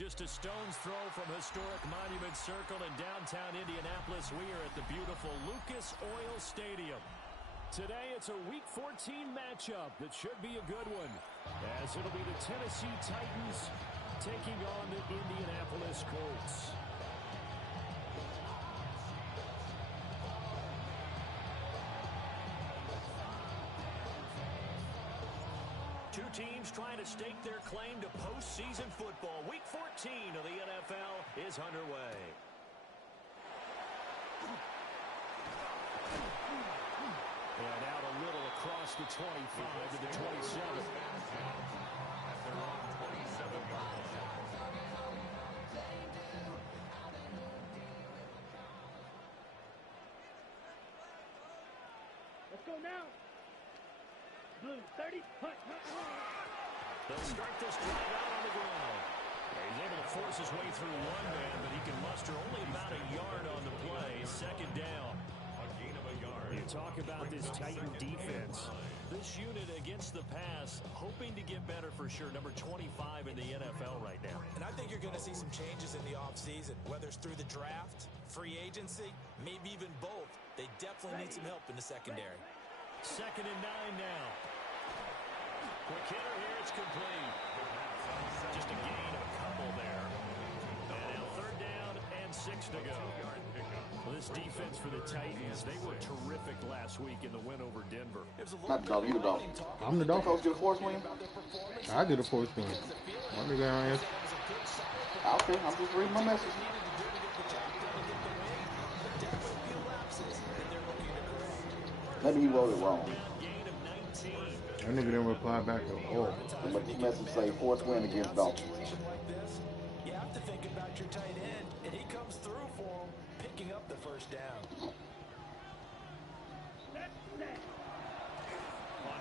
Just a stone's throw from historic Monument Circle in downtown Indianapolis. We are at the beautiful Lucas Oil Stadium. Today, it's a Week 14 matchup that should be a good one, as it'll be the Tennessee Titans taking on the Indianapolis Colts. Two teams trying to stake their claim to postseason football. Week 14 of the NFL is underway. And out a little across the 25 to the 27. Let's go now. Blue, 30, punt. They'll start this drive out on the ground. He's able to force his way through one man, but he can muster only about a yard on the play. Second down. A gain of a yard. You talk about this Titan defense. This unit against the pass, hoping to get better for sure. Number 25 in the NFL right now. And I think you're going to see some changes in the offseason, whether it's through the draft, free agency, maybe even both. They definitely need some help in the secondary. 2nd and 9 now. Quick hitter here, it's complete. Just a gain of a couple there. And now 3rd down and 6 to go. Well, this defense for the Titans, they were terrific last week in the win over Denver. Not the dog, you the dog. I'm the dog. Coach, get a force win? I get a force win. My nigga out here. Okay, I'm just reading my message. Maybe he wrote it wrong. That nigga didn't reply back at all. But this message say force win against Dolphins. You have to think about your tight end, and he comes through for him, picking up the first down. On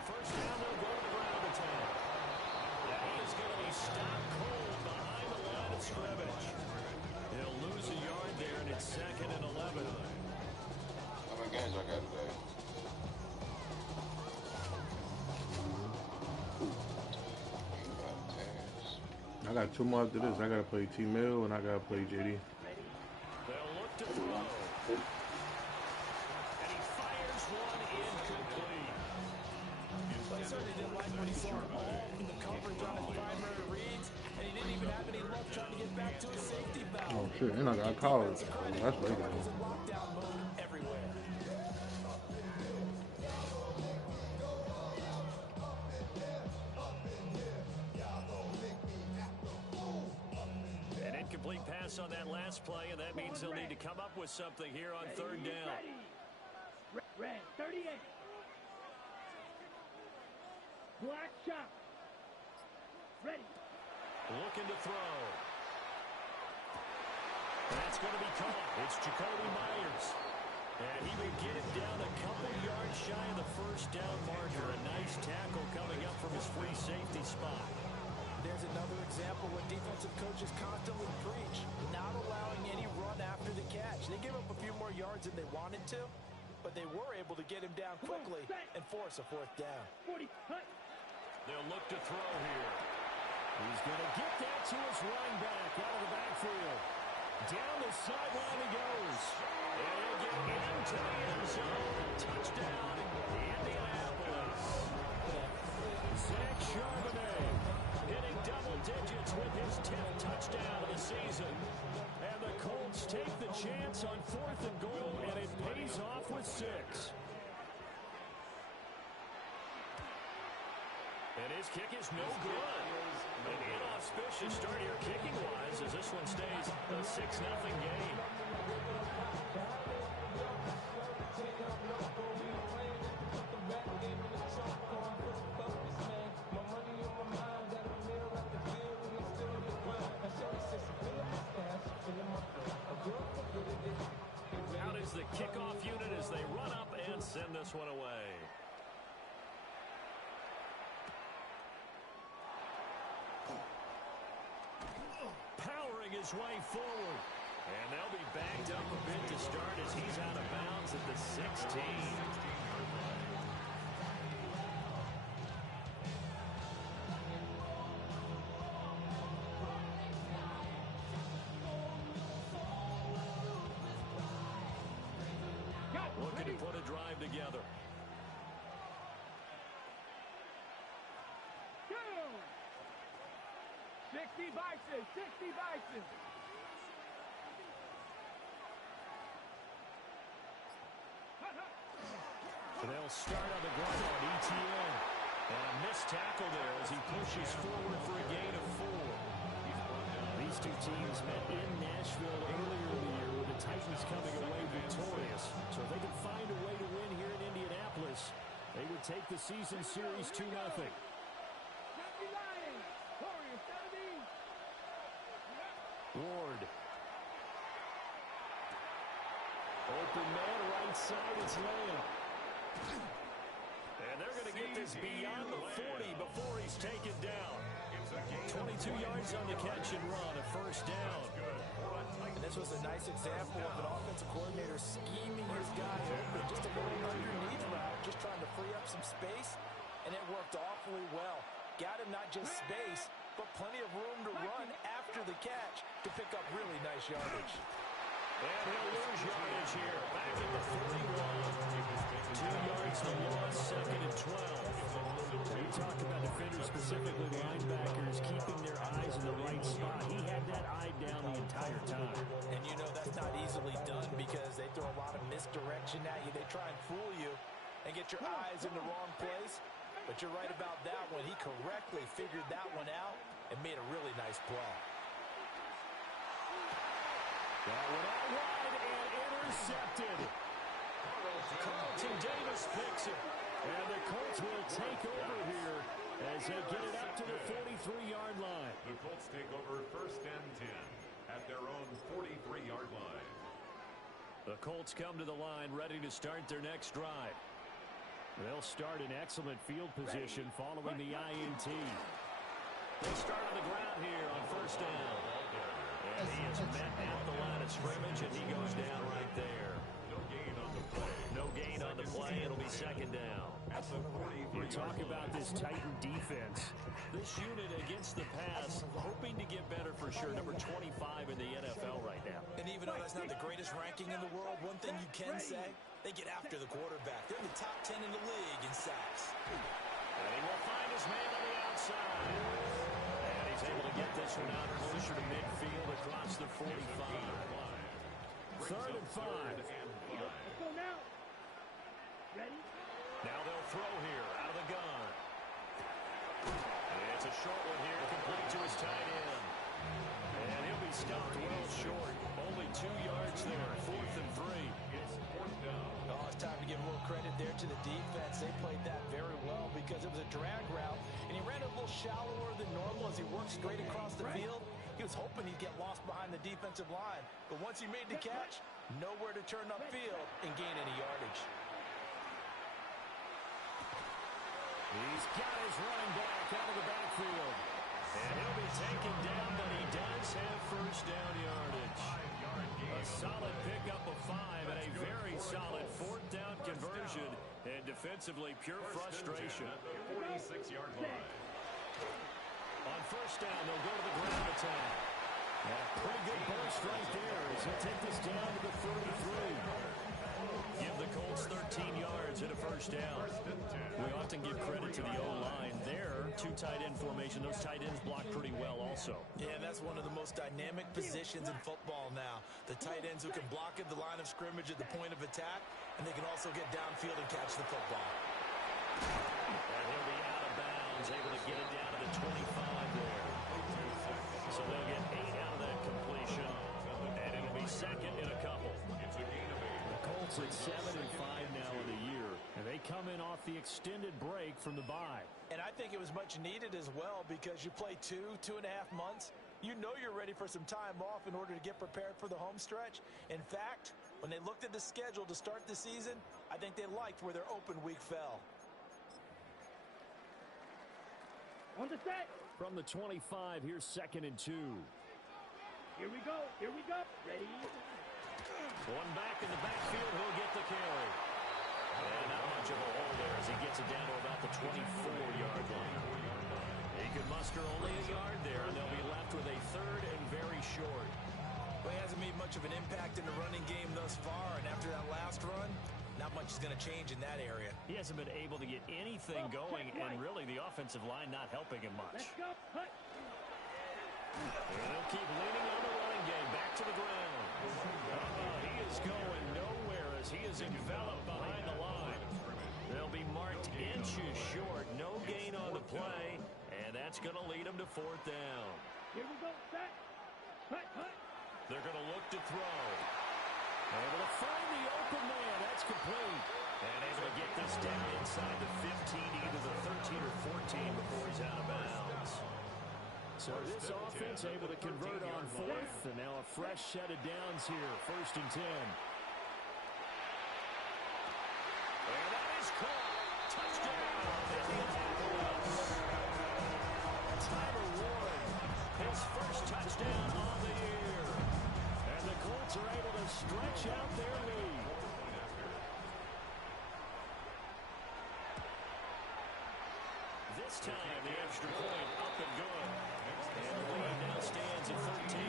first down, they'll go to the ground attack. Yeah, he is going to be stopped cold behind the line of scrimmage. He'll lose a yard there, and it's 2nd and 11. How many games I got today? I got 2 more after this. I gotta play T-Mill and I gotta play JD. They'll look to throw. And he fires one incomplete. But certainly didn't like what he saw all in the coverage on his primary reads, and he didn't even have any luck trying to get back to his safety valve. Oh shit, and I got called. That's what he got. Lockdown mode everywhere. An incomplete pass on that last play, and that means he'll need to come up with something here on 3rd down. Red, 38. Black shot. Ready. Looking to throw. That's going to be caught. It's Jacoby Myers. And he will get it down a couple yards shy of the first down marker. A nice tackle coming up from his free safety spot. There's another example what defensive coaches constantly preach, not allowing any run after the catch. They gave up a few more yards than they wanted to, but they were able to get him down quickly and force a 4th down. 40, punt. They'll look to throw here. He's going to get that to his running back out of the backfield. Down the sideline he goes. And he'll get into the end zone. Touchdown, Indianapolis. Zach Charbonnet hitting double digits with his 10th touchdown of the season. And the Colts take the chance on 4th and goal, and it pays off with 6. And his kick is no good. An inauspicious start here kicking-wise as this one stays a 6-0 game. Out is the kickoff unit as they run up and send this one away. Powering his way forward. And they'll be backed up a bit to start as he's out of bounds at the 16. 60 Bison, 60 Bison. They'll start on the ground on ETN. And a missed tackle there as he pushes forward for a gain of 4. These two teams met in Nashville earlier in the year with the Titans coming away victorious. So if they can find a way to win here in Indianapolis, they would take the season series 2-0. Ward. Open man, right side, it's Lamb. And they're going to get this beyond the 40 before he's taken down. 22 yards on the catch and run, a first down. And this was a nice example of an offensive coordinator scheming his guy open, just a little underneath route, just trying to free up some space, and it worked awfully well. Got him not just space, but plenty of room to run after the catch to pick up really nice yardage. And he'll lose yardage here, back at the 41. 2 yards to loss, second and 12. We talked about defenders, specifically linebackers, keeping their eyes in the right spot. He had that eye down the entire time. And you know that's not easily done because they throw a lot of misdirection at you. They try and fool you and get your eyes in the wrong place. But you're right about that one. He correctly figured that one out and made a really nice play. That one out wide and intercepted. Carlton Davis picks it. And the Colts will take over here as they get it up to the 43-yard line. The Colts take over first and 10 at their own 43-yard line. The Colts come to the line ready to start their next drive. They'll start in excellent field position following the INT. They start on the ground here on first down. And he is met at the line of scrimmage, and he goes down right there. No gain on the play. No gain on the play. It'll be second down. At the 43. You talk about this Titan defense. This unit against the pass, hoping to get better for sure. Number 25 in the NFL right now. And even though that's not the greatest ranking in the world, one thing you can say, they get after the quarterback. They're in the top 10 in the league in sacks. And he will find his man on the outside. And he's able to get this one out closer to midfield across the 45. Third and 5. Let's go now. Ready? Now they'll throw here out of the gun. It's a short one here, complete to his tight end. And he'll be stopped well short. Only 2 yards there, 4th and 3. It's fourth down. Oh, it's time to give a little credit there to the defense. They played that very well because it was a drag route, and he ran a little shallower than normal as he worked straight across the field. He was hoping he'd get lost behind the defensive line, but once he made the catch, nowhere to turn upfield and gain any yardage. He's got his running back out of the backfield. And he'll be taken down, but he does have first down yardage. A solid pickup of 5 and a very solid 4th down conversion. And defensively, pure frustration. At the 46-yard line. On first down, they'll go to the ground attack. And a pretty good burst right there as he'll take this down to the 33. Give the Colts 13 yards and a first down. We often give credit to the O-line there. 2 tight end formation. Those tight ends block pretty well also. Yeah, that's one of the most dynamic positions in football now. The tight ends who can block at the line of scrimmage at the point of attack, and they can also get downfield and catch the football. And he'll be out of bounds, able to get it down to the 25 there. So they'll get 8 out of that completion, and it'll be second in a couple. It's a gain of 8. The Colts at 7-5 now in the year, and they come in off the extended break from the bye. And I think it was much needed as well because you play 2.5 months. You know you're ready for some time off in order to get prepared for the home stretch. In fact, when they looked at the schedule to start the season, I think they liked where their open week fell. On the set. From the 25, here's 2nd and 2. Here we go. Here we go. Ready? One back in the backfield, he'll get the carry. And not much of a hole there as he gets it down to about the 24-yard line. He could muster only a yard there, and they'll be left with a 3rd and very short. Well, he hasn't made much of an impact in the running game thus far, and after that last run, not much is going to change in that area. He hasn't been able to get anything going, and really the offensive line not helping him much. Let's go. Hut. And they'll keep leaning on the running game. Back to the ground. He is going nowhere as he is enveloped behind the line. They'll be marked inches short. No gain on the play. And that's going to lead them to fourth down. Here we go, set. Hut, hut. They're going to look to throw. Able to find the open man. That's complete. And able to get this down inside the 15, either the 13 or 14 before he's out of bounds. So this offense able to convert on fourth, and now a fresh set of downs here. 1st and 10. And that is caught. Touchdown, Indianapolis. Tyler Ward, his first touchdown on the year. And the Colts are able to stretch out their lead. This time, the extra point up and good. And the lead now stands at 13.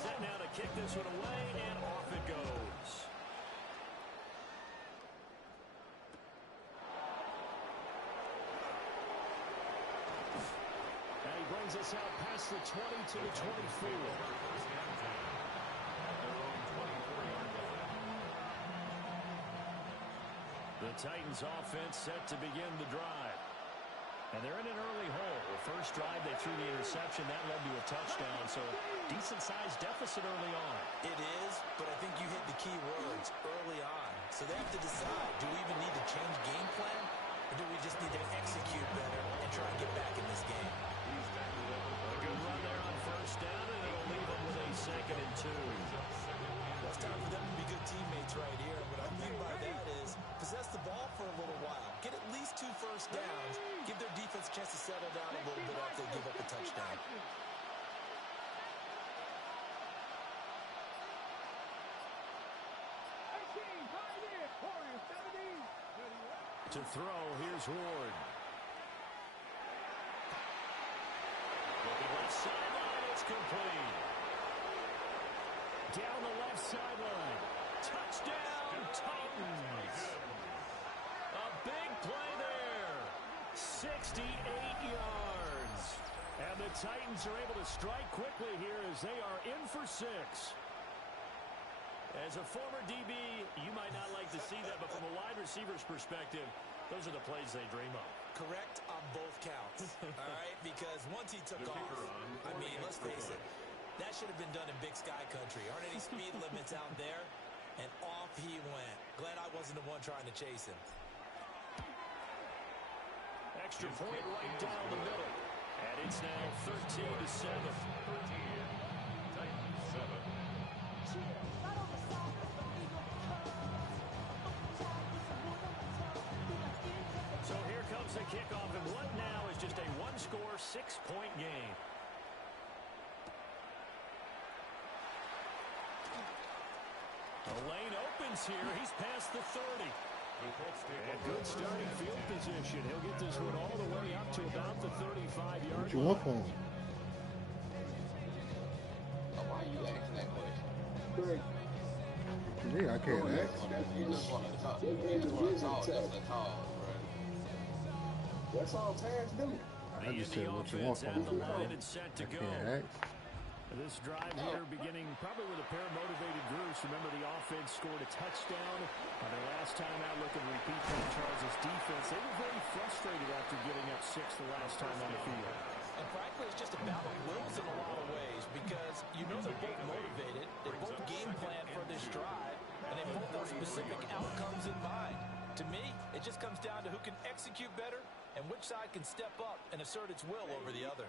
Set now to kick this one away, and off it goes. And he brings us out past the 20 to the 24. The Titans offense set to begin the drive. And they're in an early hole. The first drive, they threw the interception. That led to a touchdown. So decent-sized deficit early on. It is, but I think you hit the key words early on. So they have to decide, do we even need to change game plan? Or do we just need to execute better and try and get back in this game? A good run there on first down, and it'll leave them with a 2nd and 2. Well, it's time for them to be good teammates right here. What I mean by that is possess the ball for a little while. Get at least 2 first downs. Give their defense a chance to settle down a little bit after they give up a touchdown. To throw, here's Ward. Looking left sideline, it's complete. Down the left sideline. Touchdown, Titans. A big play there. 68 yards. And the Titans are able to strike quickly here as they are in for 6. As a former DB, you might not like to see that, but from a wide receiver's perspective, those are the plays they dream of. Correct on both counts, all right? Because once he took off, I mean, let's face it, that should have been done in Big Sky Country. Aren't any speed limits out there? And off he went. Glad I wasn't the one trying to chase him. Extra point right down the middle. And it's now 13-7. Titans 7. So here comes the kickoff, and what now is just a one-score, 6-point game. The lane opens here. He's past the 30. And good starting field position. He'll get this one all the way up to about the 35-yard line. What you want from him? Why are you asking that question? To me, I can't ask. You just want to talk. You just want to talk just to talk, bro. That's all Terrence do. I just said what you want from at the him. line and set to I go. can't ask. This drive here beginning probably with a pair of motivated groups. Remember, the offense scored a touchdown on their last time out. Looking to repeat from Charles' defense. They were very frustrated after giving up 6 the last time on the field. And frankly, it's just a battle of wills in a lot of ways because you know they're both motivated. They both game plan for this drive, and they both have specific outcomes in mind. To me, it just comes down to who can execute better and which side can step up and assert its will over the other.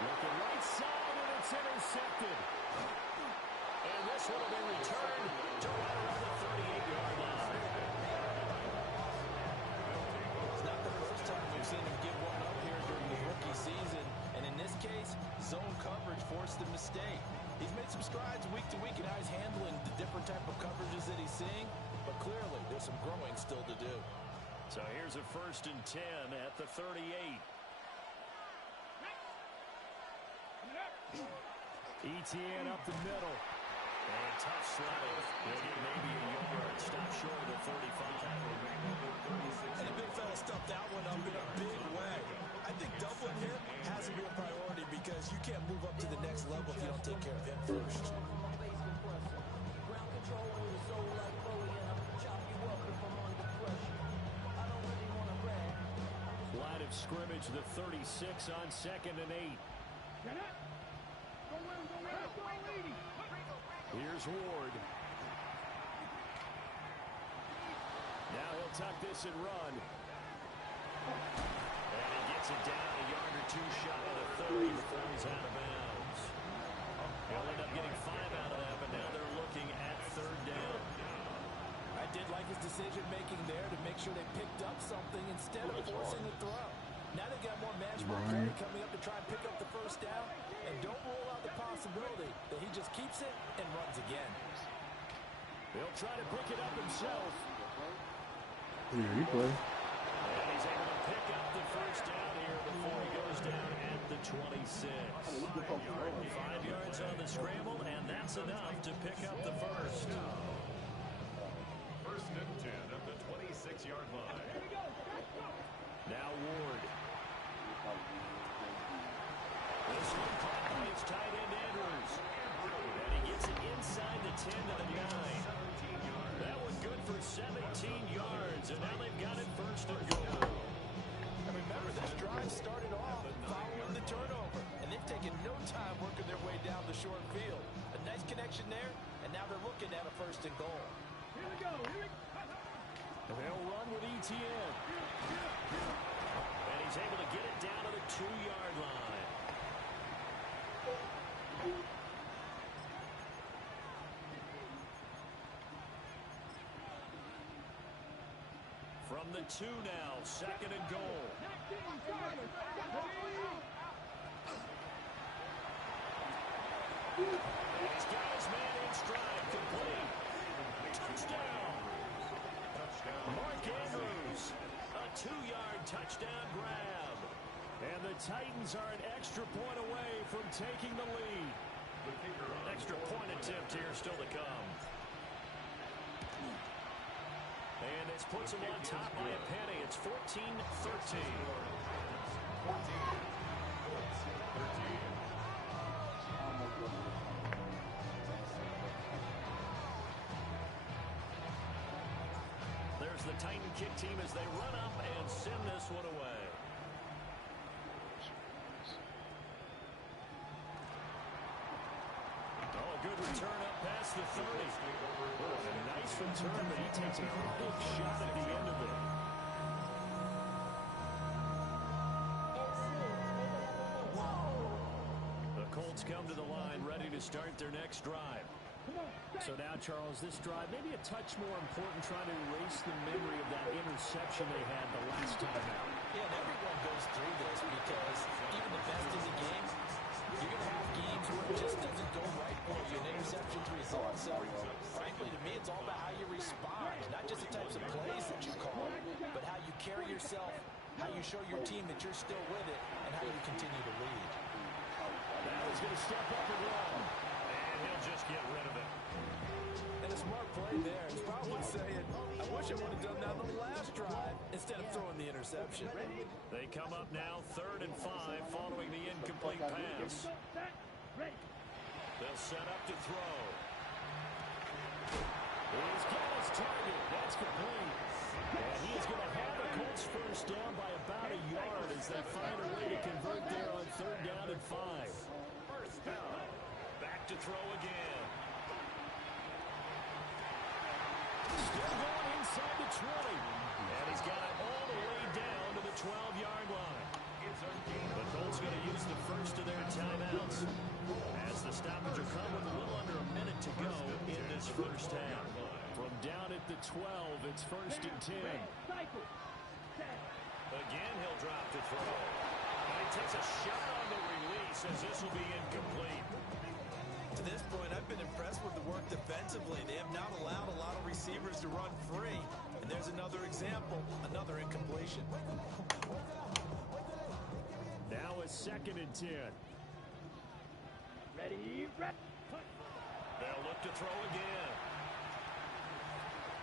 Looking right side, and it's intercepted. And this one will be returned to right around the 38-yard line. It's not the first time we've seen him give one up here during his rookie season. And in this case, zone coverage forced the mistake. He's made some strides week to week in how he's handling the different type of coverages that he's seeing. But clearly, there's some growing still to do. So here's a 1st and 10 at the 38. ETN up the middle. And tough sledding. They'll get maybe a yard. Stop short of the 35. And the big fella stuffed that one up in a big way. I think doubling him has to be a priority because you can't move up to the next level if you don't take care of him first. Line of scrimmage, the 36 on 2nd and 8. Here's Ward. Now he'll tuck this and run. And he gets it down a yard or two shy of the 30 before he's out of bounds. He'll end up getting 5 out of that, but now they're looking at 3rd down. I did like his decision-making there to make sure they picked up something instead of forcing the throw. Now they got more man-to-man carry coming up to try and pick up the 1st down. And don't rule out the possibility that he just keeps it and runs again. He'll try to pick it up himself. Yeah, he play. And he's able to pick up the 1st down here before he goes down at the 26. 5 yards on the scramble, and that's enough to pick up the 1st. 1st and 10 at the 26-yard line. Now Ward. This one caught by his tight end Andrews. And he gets it inside the 10 to the 9. That one good for 17 yards, and now they've got it 1st and goal. And remember, this drive started off following the turnover, and they've taken no time working their way down the short field. A nice connection there, and now they're looking at a 1st and goal. Here we go. They'll run with ETN. And he's able to get it down to the 2-yard line. From the 2 now, 2nd and goal. He's got his man in stride, complete. Touchdown. Mark Andrews, a 2-yard touchdown grab. And the Titans are an extra point away from taking the lead. Extra point attempt here still to come. And this puts them on top by a penny. It's 14-13. There's the Titan kick team as they run up and send this one away. Oh, good return up past the 30. A nice return, but he takes a big shot at the end of it. The Colts come to the line, ready to start their next drive. So now, Charles, this drive maybe a touch more important, trying to erase the memory of that interception they had the last time out. Yeah, and everyone goes through this because even the best in the game, you're going to have games where it just doesn't go right for you. An interception's result. So, frankly, to me, it's all about how you respond. Not just the types of plays that you call, but how you carry yourself, how you show your team that you're still with it, and how you continue to lead. Now he's going to step up and run. And he'll just get rid of it. And a smart play there. He's probably saying, I wish I would have done that on the last drive instead of throwing the interception. They come up now 3rd and 5 following the incomplete pass. They'll set up to throw. He's got his target. That's complete. And he's going to have the Colts 1st down by about a yard as they find a way to convert there on 3rd down and 5. 1st down. Back to throw again. Still going inside the 20. And he's got it all the way down to the 12-yard line. The Colts going to use the first of their timeouts as the stoppage will come with a little under a minute to go in this 1st half. From down at the 12, it's 1st and 10. Again, he'll drop to throw. And he takes a shot on the release as this will be incomplete. To this point, I've been impressed with the work defensively. They have not allowed a lot of receivers to run free. And there's another example, another incompletion. Now a 2nd and 10. Ready, red. They'll look to throw again.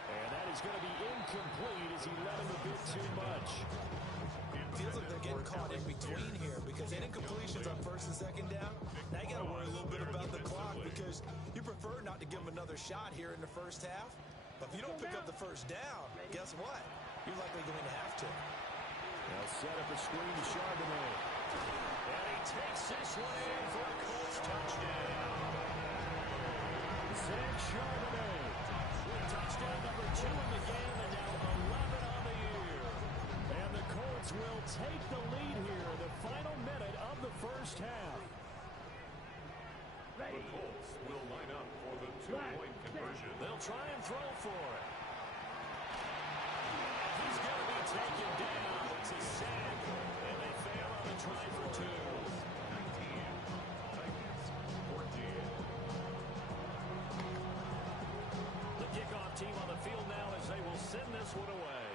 And that is going to be incomplete as he let him a bit too much. Feels like they're getting caught in between here because they didn't completions on first and second down. Now you got to worry a little bit about the clock because you prefer not to give them another shot here in the first half. But if you don't pick up the first down, guess what? You're likely going to have to. They'll set up a screen to Charbonnet. And he takes this one in for a Colts touchdown. Zach Charbonnet with touchdown number 2 in the game and now 11 on the year. And the Colts will take the lead here in the final minute of the first half. The Colts will line up for the 2-point conversion. They'll try and throw for it. He's going to be taken down. It's a sack, and they fail on the try for 2. 19. Titans 14. The kickoff team on the field now as they will send this one away.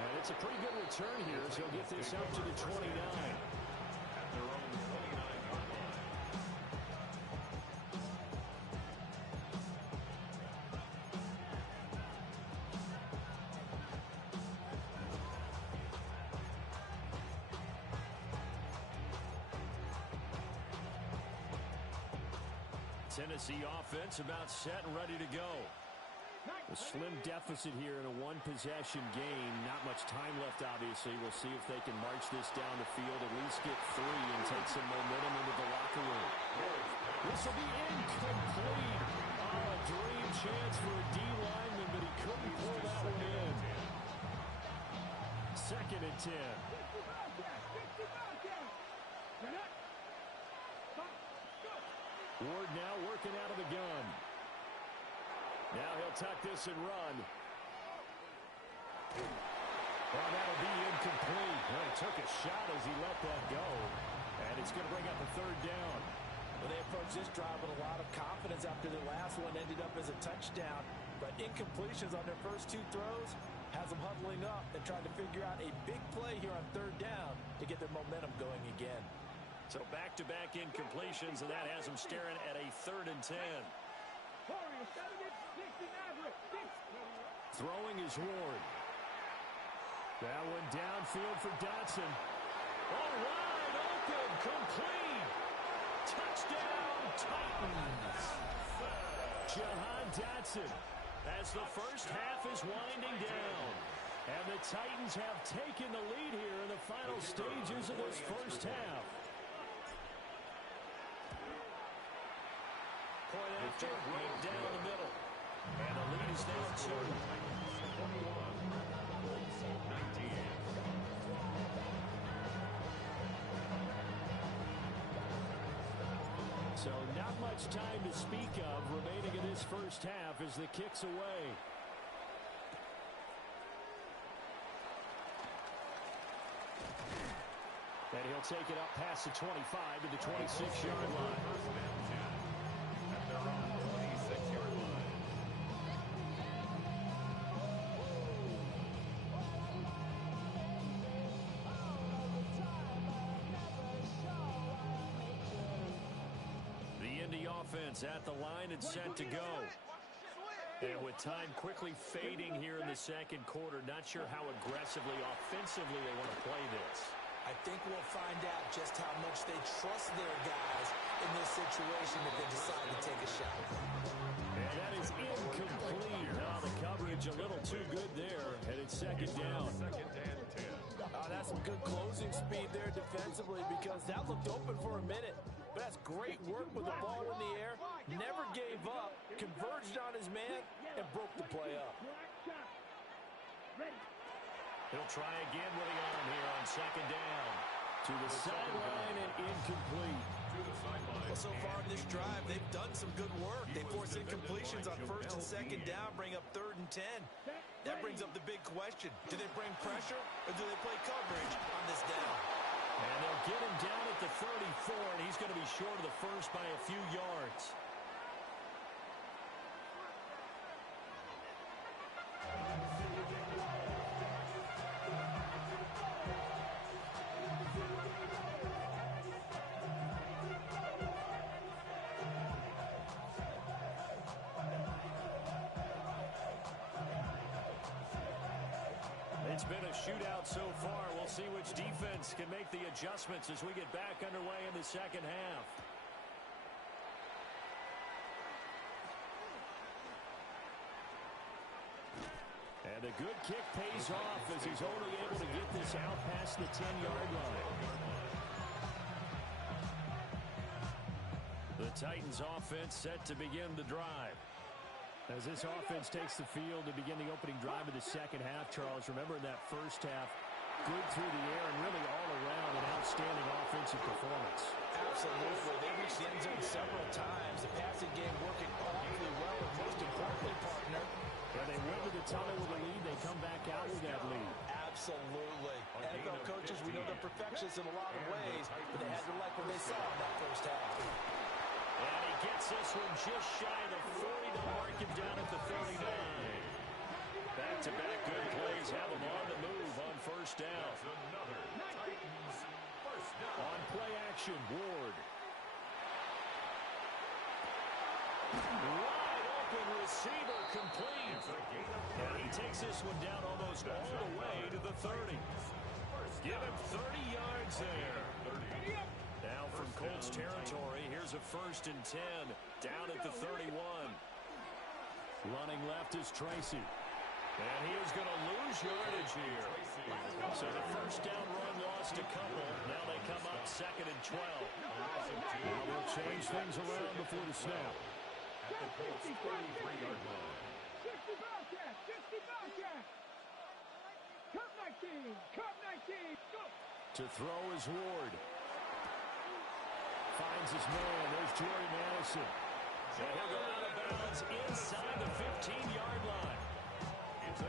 And it's a pretty good return here as he'll get this up to the 29. At their own 29-yard line. Tennessee offense about set and ready to go. A slim deficit here in a one-possession game. Not much time left, obviously. We'll see if they can march this down the field, at least get 3 and take some momentum into the locker room. This will be incomplete. Oh, a dream chance for a D lineman, but he couldn't pull that one in. 2nd and 10. Ward now working out of the gun. Now he'll tuck this and run. Well, that'll be incomplete. Well, he took a shot as he let that go. And it's going to bring up a 3rd down. Well, they approached this drive with a lot of confidence after their last one ended up as a touchdown. But incompletions on their first 2 throws has them huddling up and trying to figure out a big play here on 3rd down to get their momentum going again. So back-to-back incompletions, and that has them staring at a 3rd and 10. Throwing is Ward. That one downfield for Dotson. All wide open, complete. Touchdown, Titans. Jahan Dotson as the first half is winding down. And the Titans have taken the lead here in the final stages of this first half. Point after, right down the middle. And the lead is now 2. 19. So not much time to speak of remaining in this first half as the kick's away. And he'll take it up past the 25 to the 26-yard line. First and 10. At their own 26-yard line. The Indy offense at the line and set to go. And with time quickly fading here in the second quarter, not sure how aggressively, offensively they want to play this. I think we'll find out just how much they trust their guys in this situation if they decide to take a shot. And that is incomplete. Now the coverage a little too good there, and it's 2nd down. 2nd and 10. That's some good closing speed there defensively because that looked open for a minute. But that's great work with the ball in the air. Never gave up, converged on his man, and broke the play up. He'll try again with the arm here on 2nd down. To the sideline and incomplete. To the sideline. Well, so far in this drive, they've done some good work. They force incompletions on 1st and 2nd down, bring up 3rd and 10. That brings up the big question. Do they bring pressure or do they play coverage on this down? And they'll get him down at the 34, and he's going to be short of the first by a few yards. It's been a shootout so far. We'll see which defense can make the adjustments as we get back underway in the second half. And a good kick pays off as he's only able to get this out past the 10-yard line. The Titans offense set to begin the drive. As this offense takes the field to begin the opening drive of the second half, Charles, remember in that first half, good through the air and really all around an outstanding offensive performance. Absolutely. They reached the end zone several times. The passing game working awfully well, and most importantly, partner, when they went to the tunnel with a lead, they come back out with that lead. Absolutely. NFL coaches, we know they're perfectionists in a lot of ways, but they had to like what they saw in that first half. And he gets this one just shy of the 40 to mark him down at the 39. Back-to-back good plays have him on the move on first down. On play action, Ward. Wide open receiver complete. And he takes this one down almost all the way to the 30. Give him 30 yards there. Now from Colts territory, here's a 1st and 10 down at the 31. Running left is Tracy. And he is going to lose yardage here. So the first down run lost a couple. Now they come up 2nd and 12. Now they'll change things around before the snap. At the Colts 33-yard line. 60 Bobcat, 60 Bobcat. Cup 19, Cup 19, go. To throw is Ward. Finds his man. There's Jordy Madison. And he'll go out of bounds inside the 15-yard line.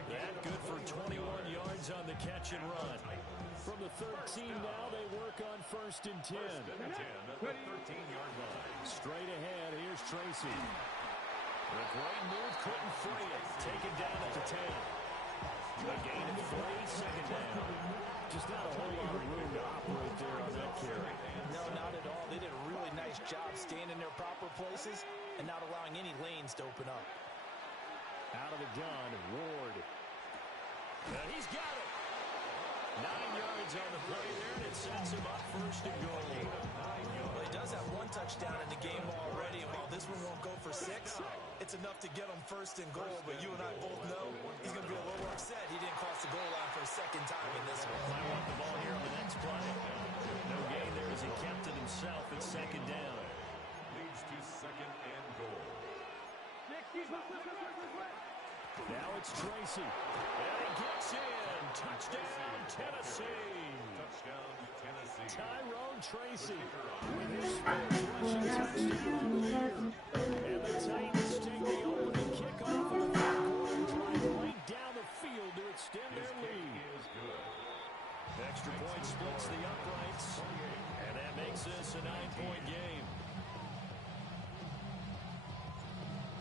That good for 21 yards on the catch and run. From the 13 now, they work on 1st and 10. First and 10 at the 13-yard line. Straight ahead, here's Tracy. The great move couldn't free it. Taken down at the 10. A gain of 3, 2nd down. Just not a whole lot of room to operate there on that carry. No, not at all. They did a really nice job staying in their proper places and not allowing any lanes to open up. Out of the gun, Ward. And he's got it. 9 yards on the play there, and it sets him up 1st and goal. Well, he does have 1 touchdown in the game already, and while this one won't go for 6, it's enough to get him 1st and goal. But you and I both know he's going to be a little upset he didn't cross the goal line for a 2nd time in this one. Might want the ball here on the next play. No gain there as he kept it himself at 2nd down. Leads to 2nd and goal. Now it's Tracy. And he gets in. Touchdown, Tennessee. Touchdown, Tennessee. Tyrone Tracy with his 4th rushing touchdown of the year. And the Titans take the opening kickoff of the 3rd quarter and drive right down the field to extend their lead. Is good. Extra point splits the uprights. And that makes this a 9-point game.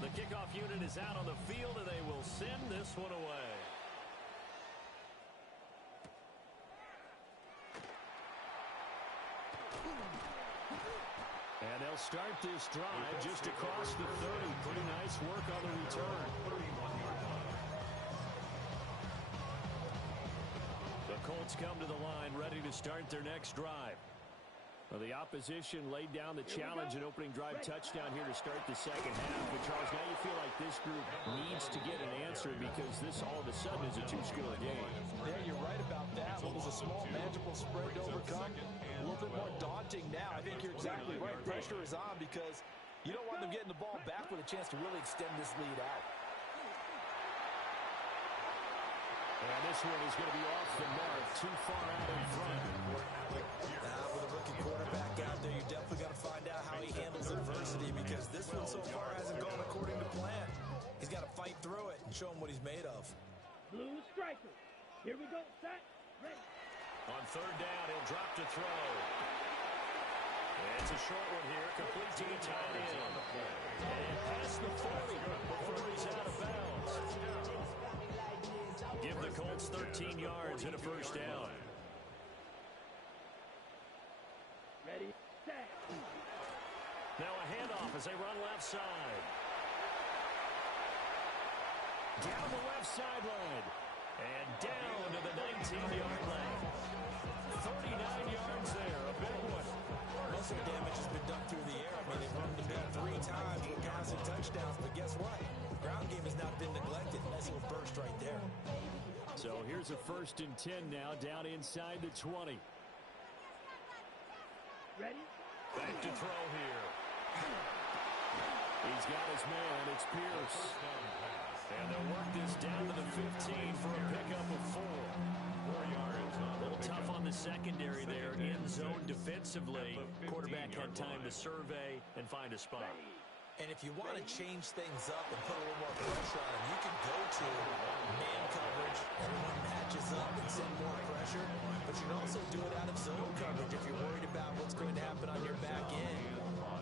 The kickoff unit is out on the field, and they will send this one away. And they'll start this drive just across the 30. Pretty nice work on the return. 31-yard line. The Colts come to the line, ready to start their next drive. Well, the opposition laid down the challenge and opening drive touchdown here to start the second half. But, Charles, now you feel like this group needs to get an answer because this all of a sudden is a 2-score game. Yeah, you're right about that. What was a small, manageable spread to overcome, a little bit more daunting now. I think you're exactly right. Pressure is on because you don't want them getting the ball back with a chance to really extend this lead out. And this one is going to be off the mark, too far out in front. With a rookie quarterback out there, you're definitely going to find out how he handles adversity because this one so far hasn't gone according to plan. He's got to fight through it and show him what he's made of. Blue striker. Here we go. Set. Ready. On 3rd down, he'll drop to throw. It's a short one here, complete to the tight end. And past the 40 before he's out of bounds. Give the Colts 13 yards and a 1st down. Ready. Set. Now a handoff as they run left side. Down the left sideline. And down to the 18-yard lane. 39 yards there, a big one. Most of the damage has been done through the air. I mean, they've run the ball 3 times with passing touchdowns, but guess what? Ground game has not been neglected. Nice little burst right there. So here's a 1st and 10 now, down inside the 20. Ready? Back to throw here. He's got his man. It's Pierce. And they'll work this down to the 15 for a pickup of 4. 4 yards on A little tough on the secondary there. In zone defensively. Quarterback had time to survey and find a spot. And if you want to change things up and put a little more pressure on him, you can go to man coverage. Everyone matches up and send more pressure. But you can also do it out of zone coverage if you're worried about what's going to happen on your back end.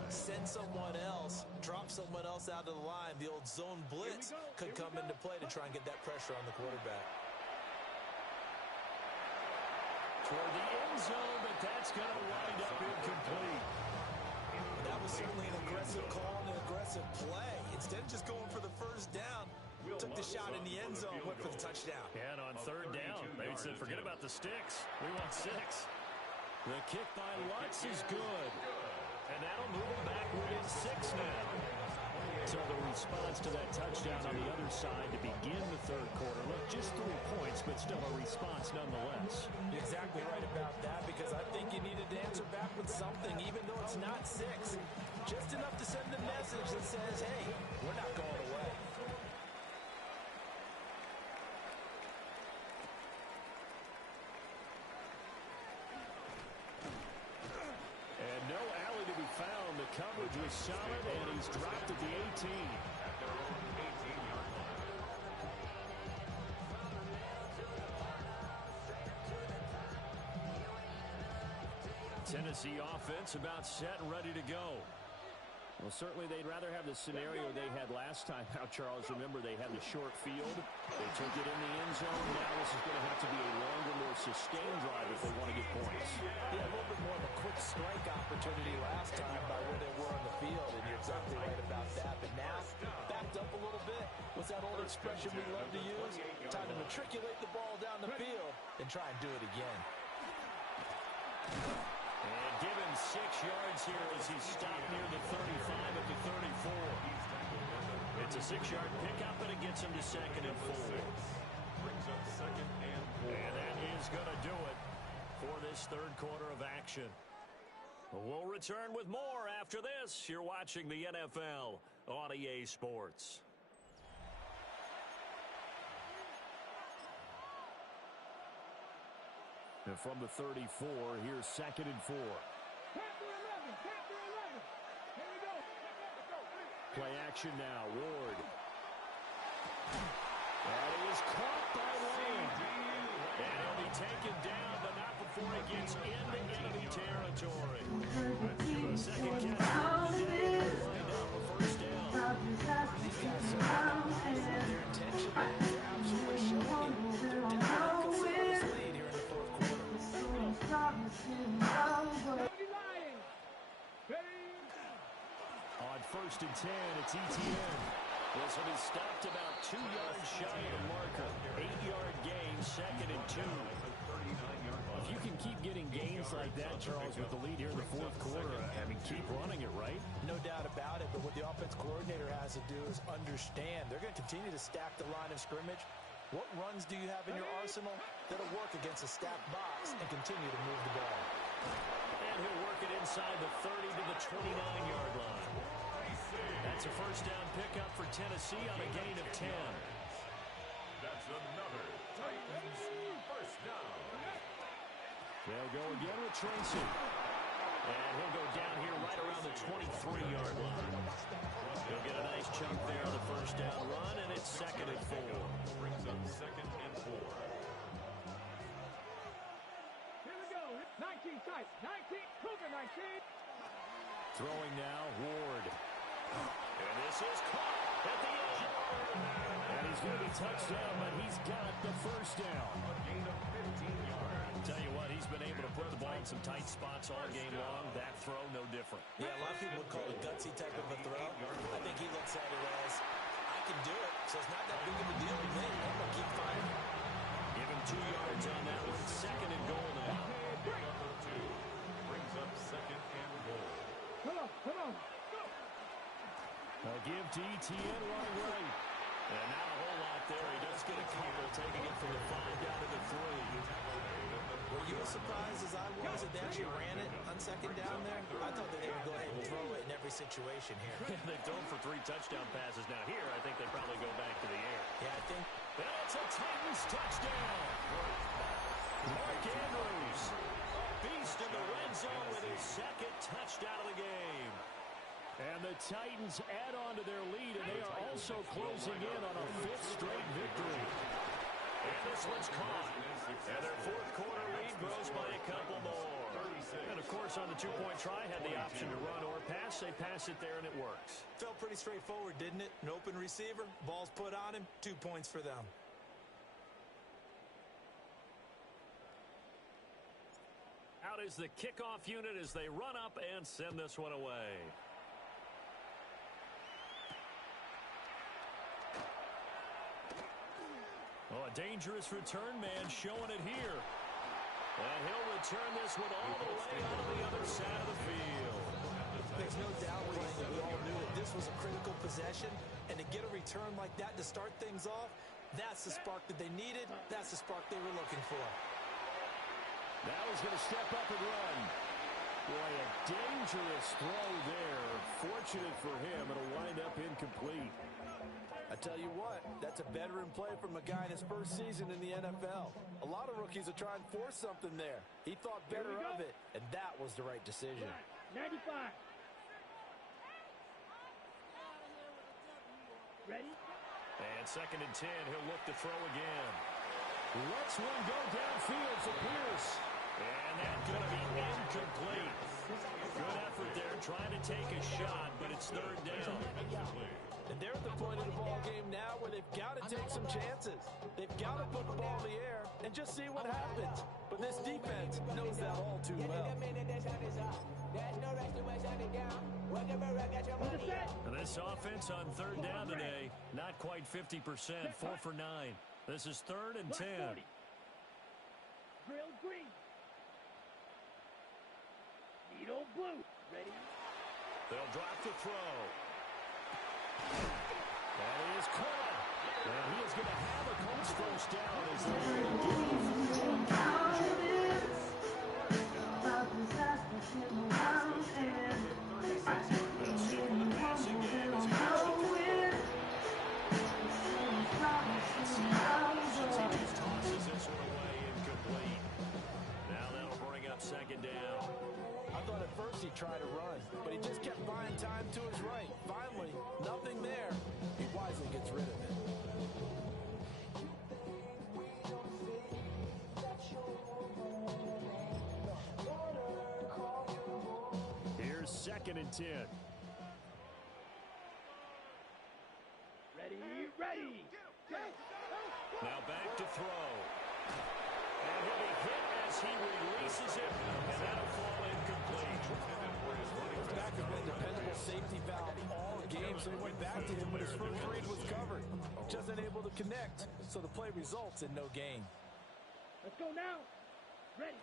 Send someone else, drop someone else out of the line. The old zone blitz could come into play to try and get that pressure on the quarterback. Toward the end zone, but that's going to wind up incomplete. That was certainly an aggressive call and an aggressive play. Instead of just going for the 1st down, took the shot in the end zone, went for the touchdown. And on 3rd down, they said, forget about the sticks. We want 6. The kick by Lutz is good. And that'll move them back within 6 now. So the response to that touchdown on the other side to begin the 3rd quarter. Look, just 3 points, but still a response nonetheless. You're exactly right about that, because I think you needed to answer back with something, even though it's not 6. Just enough to send the message that says, hey, we're not going away. And no alley to be found. The coverage was solid, and he's dropped at the 18. at their own 18-yard line. Tennessee offense about set and ready to go. Well, certainly they'd rather have the scenario they had last time out, Charles. Remember, they had the short field. They took it in the end zone. Now this is going to have to be a longer, more sustained drive if they want to get points. Yeah, a little bit more of a quick strike opportunity last time by where they were on the field, and you're exactly right about that. But now, backed up a little bit. What's that old expression we love to use? Time to matriculate the ball down the field and try and do it again. And give him 6 yards here as he's stopped near the 35 at the 34. It's a 6-yard pickup, and it gets him to 2nd and 4. Brings up 2nd and 4. And that is going to do it for this 3rd quarter of action. We'll return with more after this. You're watching the NFL on EA Sports. And from the 34, here's 2nd and 4. Panther 11, Panther 11. Here we go. Play action now, Ward. And he is caught by Lane. And he'll be taken down, but not before he gets into enemy territory. Second catch. Lined up a 1st down. These guys so organized with their intention. They're absolutely showing it. They're definitely considering this lead here in the 4th quarter. On 1st and 10, it's ETN. This one is stopped about 2 yards shy of the marker. 8-yard gain, 2nd and 2. If you can keep getting gains like that, Charles, with the lead here in the 4th quarter, I mean, keep running it, right? No doubt about it, but what the offense coordinator has to do is understand. They're going to continue to stack the line of scrimmage. What runs do you have in your arsenal that'll work against a stacked box and continue to move the ball? And he'll work it inside the 30 to the 29-yard line. That's a 1st down pickup for Tennessee on a gain of 10. That's another Titans 1st down. They'll go again with Tracy. And he'll go down here right around the 23-yard line. He'll get a nice chunk there on the 1st down run, and it's 2nd and 4. Brings up 2nd and 4. Here we go. 19 tight. 19. Cougar 19. Throwing now, Ward. And this is caught at the end. And he's going to be touched down, but he's got the 1st down. A gain of 15 yards. Tell you what, he's been able to put the ball in some tight spots all game long. That throw, no different. Yeah, a lot of people would call it a gutsy type of a throw. I think he looks at it as, I can do it, so it's not that big of a deal to me. I'm going to keep firing. Give him 2 yards on that Empty Etienne running right. And not a whole lot there. He does get a couple, taking it from the 5 down to the 3. Were you as surprised as I was that they actually ran it on second down there? I thought that they would go ahead and throw it in every situation here. They've thrown for 3 touchdown passes. Now here, I think they probably go back to the air. Yeah, I think. And it's a Titans touchdown. Mark Andrews, a beast in the red zone with his second touchdown of the game. And the Titans add on to their lead, and they are also closing in on a 5th straight victory. And this one's caught. And their 4th quarter lead grows by a couple more. And, of course, on the 2-point try, had the option to run or pass. They pass it there, and it works. Felt pretty straightforward, didn't it? An open receiver, ball's put on him, 2 points for them. Out is the kickoff unit as they run up and send this one away. Oh, a dangerous return man showing it here. And he'll return this one all the way out of the other side of the field. There's no doubt playing that we all knew that this was a critical possession, and to get a return like that to start things off, that's the spark that they needed. That's the spark they were looking for. Now he's going to step up and run. Boy, a dangerous throw there. Fortunate for him, it'll wind up incomplete. I tell you what, that's a veteran play from a guy in his first season in the NFL. A lot of rookies will try and force something there. He thought better of it, and that was the right decision. 95. Ready? And 2nd and 10, he'll look to throw again. Let's one go downfield to Pierce. And that's going to be incomplete. Good effort there, trying to take a shot, but it's 3rd down. And they're at the point of the ball game now where they've got to take some chances. They've got to put the ball in the air and just see what happens. But this defense knows that all too well. And this offense on 3rd down today, not quite 50%, 4 for 9. This is 3rd and 10. Drill green. Needle blue. Ready? They'll drop the throw. And he is caught. And he is going to have a Colts first down as tosses this one away incomplete. Now that'll bring up 2nd down. I thought at first he'd try to run, but he just kept buying time to his right. Finally, nothing there. He wisely gets rid of it. Here's 2nd and 10. Ready, ready. Now back to throw. And he'll be hit as he releases it, and that'll fall incomplete. His back has been dependable safety valve all game, so he went back to him when his first read was covered. Just unable to connect, so the play results in no gain. Let's go now. Ready.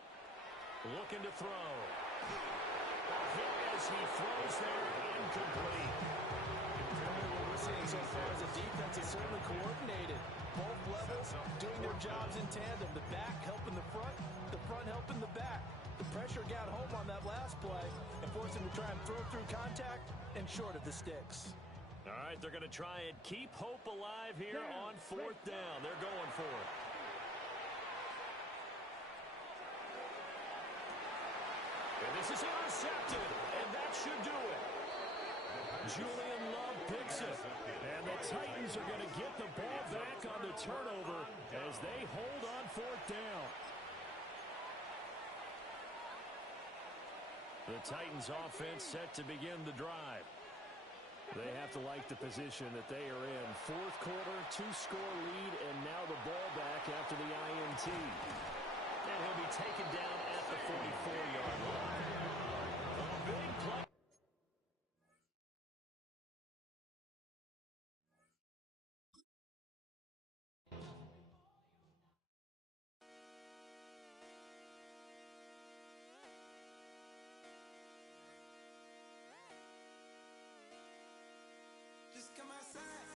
Looking to throw. A hit as he throws there, incomplete. What we're seeing so far as a defense is certainly coordinated. Both levels doing their jobs in tandem. The back helping the front helping the back. The pressure got home on that last play and forced him to try and throw through contact and short of the sticks. All right, they're going to try and keep hope alive here on 4th down. They're going for it. And this is intercepted, and that should do it. Julian Love picks it. And the Titans are going to get the ball back on the turnover as they hold on 4th down. The Titans offense set to begin the drive. They have to like the position that they are in. 4th quarter, 2-score lead, and now the ball back after the INT. And he'll be taken down at the 44-yard line.